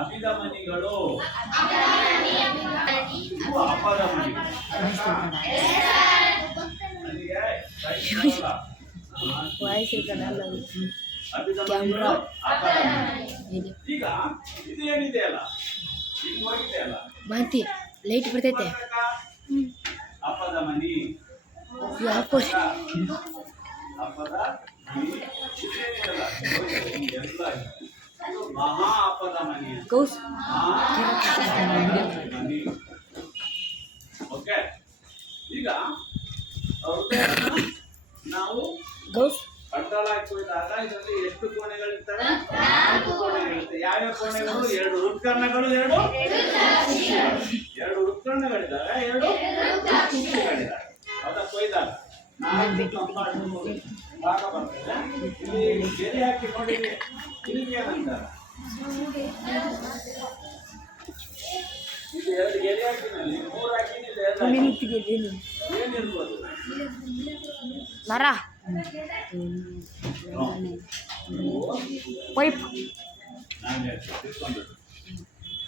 ಅಭಿಧಮನಿಗಳು ಇವು ಅಪಧಮನಿಗಳು. ಅಭಿಧಮನಿಗಳು ಅಪಧಮನಿಗಳು. ಈಗ ಇದು ಏನಿದೆ ಅಲ್ಲ, ಇದು ಹೋಗಿದೆ ಅಲ್ಲ, ಮಾತಿ ಲೈಟ್ ಬರ್ತೈತೆ. ಅಪಧಮನಿ ಮಹಾ ಅಪಧಮನಿ. ಓಕೆ, ಈಗ ನಾವು ಕಂಟ್ರೋಲ್ ಹಾಕಿದಾಗ ಇದರಲ್ಲಿ ಎಷ್ಟು ಕೋಣೆಗಳಿರ್ತವೆ? 4 ಕೋಣೆಗಳಿರ್ತವೆ. ಯಾವ್ಯಾವ ಕೋಣೆಗಳು? 2 ಹೃತ್ಕರ್ಣಗಳು, 2 ಹೃತ್ಕರ್ಣಗಳಿದ್ದಾವೆ, 2 ಹೃತ್ಕುಕ್ಷಿಗಳಿದ್ದಾವೆ. ಹೌದಾ? ಕೊಯ್ದಾಗ 4 ಕಂಪಾರ್ಟ್ಮೆಂಟ್ ಭಾಗ ಬರ್ತದೆ. ಇಲ್ಲಿ ಗೆರೆ ಹಾಕಿ ನೋಡಿ, ಇದಕ್ಕೆ ಏನಂತಾರೆ? ಇದು 2 ಗೆರೆ ಹಾಕಿನಲ್ಲಿ 3 ಹಾಕಿನಲ್ಲಿ ಏನಿರ್ಬೋದು? ಮರ, ಪೈಪ್,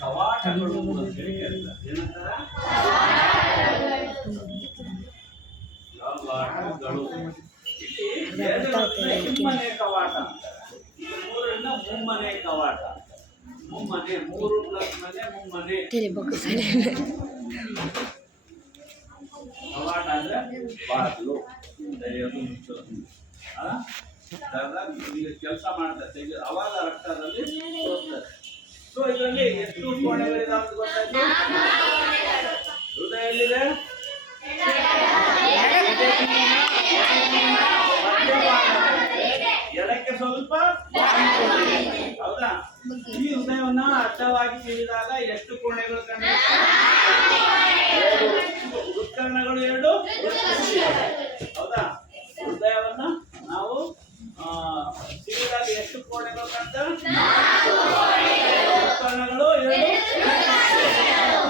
ಕವಾಟಗಳು ಅಂತ ಹೇಳಿ ಕರೀತಾರೆ. ಏನಂತಾರ? ಕವಾಟಗಳು. ಮುಮ್ಮನೆ ಕವಾಟ ಅಂತಾರೆ. ಈಗ 3ರಿಂದ ಮುಮ್ಮನೆ ಕವಾಟ. ಮುಮ್ಮನೆ 3 ಪ್ಲಸ್ ಮನೆ ಮುಮ್ಮನೆ. ಕವಾಟ ಅಂದ್ರೆ ಬಾಗಿಲು, ತೆರೆಯೋದು, ಮುಚ್ಚೋದು. ಈಗ ಕೆಲಸ ಮಾಡ್ತಾರೆ, ಅವಾಗ ರಕ್ತದಲ್ಲಿ ತೋರಿಸ್ತಾರೆ. ಸೊ ಇದರಲ್ಲಿ ಎಷ್ಟು ಕೋಣೆಗಳಿದಾವೆ ಅಂತ ಗೊತ್ತಾಯ್ತು? ಹೃದಯ ಎಲ್ಲಿದೆ? ಎಡಕ್ಕೆ ಸ್ವಲ್ಪ. ಹೌದಾ? ಈ ಹೃದಯವನ್ನ ಅಡ್ಡವಾಗಿ ತಿಳಿದಾಗ ಎಷ್ಟು ಕೋಣೆಗಳು ಕಂಡು? ಹೃತ್ಕರ್ಣಗಳು 2. ಹೌದಾ? ಹೃದಯವನ್ನ ನಾವು ತಿಳಿದಾಗ ಎಷ್ಟು ಕೋಣೆಗಳು ಕಂಡ? ಹೃತ್ಕರ್ಣಗಳು 2.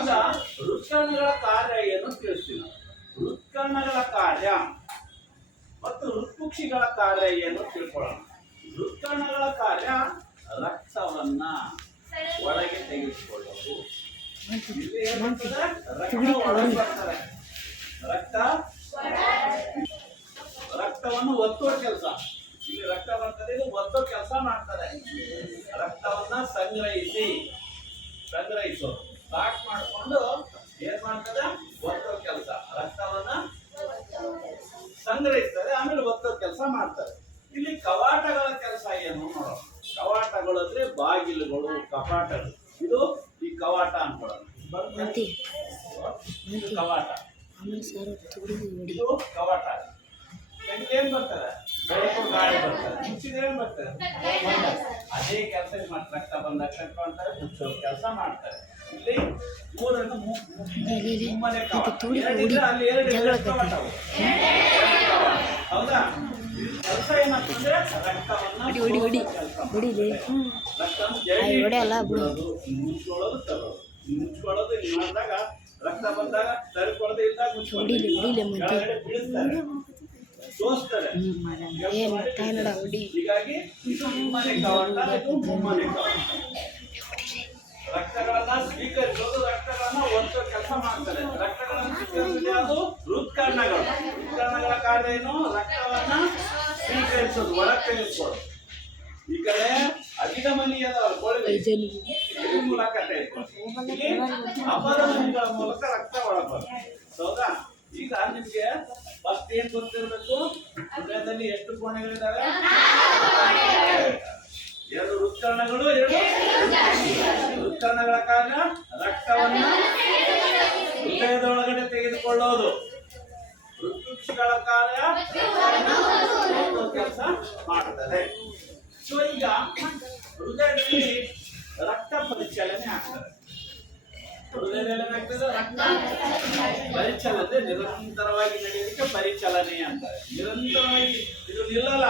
ಈಗ ಹೃತ್ಕರ್ಣಗಳ ಕಾರ್ಯ ಏನು ತಿಳಿಸ್ತೀವಿ ನಾವು. ಹೃತ್ಕರ್ಣಗಳ ಕಾರ್ಯ ಮತ್ತು ಹೃತ್ಕುಕ್ಷಿಗಳ ಕಾರ್ಯ ಏನು ತಿಳ್ಕೊಳ್ಳೋಣ. ಹೃತ್ಕರ್ಣಗಳ ಕಾರ್ಯ ರಕ್ತವನ್ನ ಒಳಗೆ ತೆಗೆದುಕೊಳ್ಳೋದು. ರಕ್ತವನ್ನು ಒತ್ತುವ ಕೆಲಸ. ಇಲ್ಲಿ ರಕ್ತ ಬರ್ತದೆ, ಇದು ಒತ್ತುವ ಕೆಲಸ ಮಾಡ್ತಾರೆ. ರಕ್ತವನ್ನ ಸಂಗ್ರಹಿಸೋದು ಸ್ಟಾರ್ಟ್ ಮಾಡಿಕೊಂಡು ಏನ್ ಮಾಡ್ತದೆ? ಒತ್ತುವ ಕೆಲಸ. ರಕ್ತವನ್ನ ಸಂಗ್ರಹಿಸ್ತಾರೆ, ಆಮೇಲೆ ಒತ್ತುವ ಕೆಲಸ ಮಾಡ್ತಾರೆ. ಇಲ್ಲಿ ಕವಾಟಗಳ ಕೆಲಸ ಏನು ನೋಡೋಣ. ಕವಾಟಗಳು ಅಂದ್ರೆ ಬಾಗಿಲುಗಳು, ಕಪಾಟಗಳು. ಇದು ಈ ಕವಾಟ ಅನ್ಕೊಳ್ಳೋದು. ಇದು ಕವಾಟ. ಇದು ಕವಾಟ. ಏನ್ ಬರ್ತದೆ? ಬೆಳಕು ಗಾಳಿ ಬರ್ತದೆ. ಮುಚ್ಚಿದ್ರೆ ಏನ್ ಬರ್ತದೆ? ಅದೇ ಕೆಲಸ ಮಾಡ್ತಾರೆ. ರಕ್ತ ಬಂದಾಗ ಕಟ್ಕೊಂತಾರೆ, ಮುಚ್ಚೋ ಕೆಲಸ ಮಾಡ್ತಾರೆ. ಇಲ್ಲಿ 3 ಮುಮ್ಮನೆ ಕವಾಟ. ಅಲ್ಲಿ 2 ಕವಾಟವು. ಹೌದಾ? ಕೆಲಸ ಏನಾಗ್ತದೆ? ರಕ್ತವನ್ನ ಮುಚ್ಕೊಳ್ಳೋದು, ತರೋದು. ಮುಚ್ಕೊಳ್ಳೋದು ಇಲ್ಲಿ ಮಾಡಿದಾಗ ರಕ್ತ ಬಂದಾಗ ತರ್ಕೊಳ್ಳೋದು, ಇಲ್ದಾಗ ಮುಚ್ಕೊಳ್ಳೋದು. ಬೀಳಿಸ್ತಾರೆ, ತೋರಿಸ್ತಾರೆ. ಹೀಗಾಗಿ ಇದು ಮುಮ್ಮನೆ ಕವಾಟ, ಇದು ಮುಮ್ಮನೆ ಕವಾಟ. ರಕ್ತಗಳನ್ನ ಸ್ವೀಕರಿಸೋದು, ರಕ್ತಗಳನ್ನ ಒತ್ತುವ ಕೆಲಸ ಮಾಡ್ತಾರೆ. ರಕ್ತಗಳನ್ನ ಸ್ವೀಕರಿಸೋದು ಯಾವುದು? ಹೃತ್ಕರ್ಣಗಳು. ಹೃತ್ಕರ್ಣಗಳ ಕಾರ್ಯ ಏನು? ರಕ್ತವನ್ನ ಸ್ವೀಕರಿಸೋದು, ಒಳಗೆ ತೆಗೆದುಕೊಳ್ಳೋದು. ಈ ಕಡೆ ಅಭಿಧಮನಿಯದ ಮೂಲಕ ಅಪಧಮನಿಗಳ ಮೂಲಕ ರಕ್ತ ಒಳಬರುತ್ತೆ. ಹೌದಾ? ಈಗ ನಿಮ್ಗೆ ಫಸ್ಟ್ ಏನ್ ಗೊತ್ತಿರಬೇಕು? ಹೃದಯದಲ್ಲಿ ಎಷ್ಟು ಕೋಣೆಗಳಿದ್ದಾವೆ? 2 ಹೃತ್ಕರ್ಣಗಳು, 2 ಹೃತ್ಕರ್ಣಗಳ ಕಾರ್ಯ ರಕ್ತವನ್ನ ಹೃದಯದೊಳಗಡೆ ತೆಗೆದುಕೊಳ್ಳೋದು. ಹೃತ್ಕುಕ್ಷಿಗಳ ಕಾರ್ಯ ಕೆಲಸ ಮಾಡ್ತದೆ. ಸೊ ಈಗ ಹೃದಯದಲ್ಲಿ ರಕ್ತ ಪರಿಚಲನೆ ಆಗ್ತದೆ. ಹೃದಯದಲ್ಲಿ ಏನಾಗ್ತದೆ? ರಕ್ತ ಪರಿಚಲನೆ ನಿರಂತರವಾಗಿ ನಡೆಯೋದಕ್ಕೆ ಪರಿಚಲನೆ ಅಂತಾರೆ. ನಿರಂತರವಾಗಿ ಇದು ನಿಲ್ಲಲ್ಲ.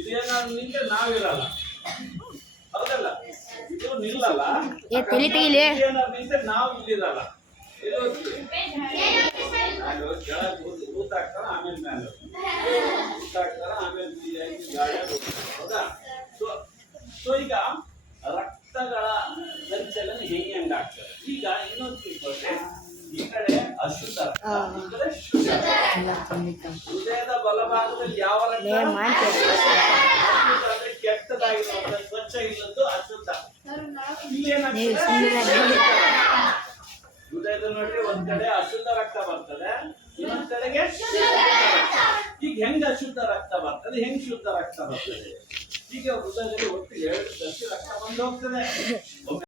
ಇದೇನಾದ್ರು ನಿಂತ್ರೆ ನಾವಿರಲ್ಲ. ಹೌದಲ್ಲ? ಇದು ನಿಲ್ಲಲ್ಲ. ಏನಾದ್ರು ನಿಂತ್ರೆ ನಾವು ಇಲ್ಲಿರಲ್ಲ. ಊತಾಕ್ತಾರ, ಆಮೇಲೆ ಮೇಲೆ ಊತಾಕ್ತಾರ, ಆಮೇಲೆ ಗಾಳಿ. ಹೌದಾ? ಸೊ ಈಗ ರಕ್ತಗಳ ಹೆಂಗಾಗ್ತದೆ. ಈಗ ಇನ್ನೊಂದು ತಿಳ್ಕೊಂಡ್ರೆ ಈ ಕಡೆ ಅಶುದ್ಧ ರಕ್ತ, ಈ ಕಡೆ ಶುದ್ಧ ರಕ್ತ. ಹೃದಯದ ಬಲಭಾಗದಲ್ಲಿ ಯಾವ ರಕ್ತ? ಅಶುದ್ಧ ಅಂದ್ರೆ ಕೆಟ್ಟದಾಗಿರುವಂತ ಸ್ವಚ್ಛ ಇಲ್ಲದ್ದು ಅಶುದ್ಧ. ಇಲ್ಲಿ ಏನಾಗ್ತದೆ? ಹೃದಯದ ನೋಡ್ರಿ ಒಂದ್ ಕಡೆ ಅಶುದ್ಧ ರಕ್ತ ಬರ್ತದೆ, ಇನ್ನೊಂದ್ ಕಡೆಗೆ ಈಗ ಹೆಂಗ ಅಶುದ್ಧ ರಕ್ತ ಬರ್ತದೆ, ಹೆಂಗ್ ಶುದ್ಧ ರಕ್ತ ಬರ್ತದೆ? ಈಗ ಹೃದಯದಲ್ಲಿ ಒಟ್ಟಿಗೆ 2 ರಕ್ತ ಬಂದು ಹೋಗ್ತದೆ.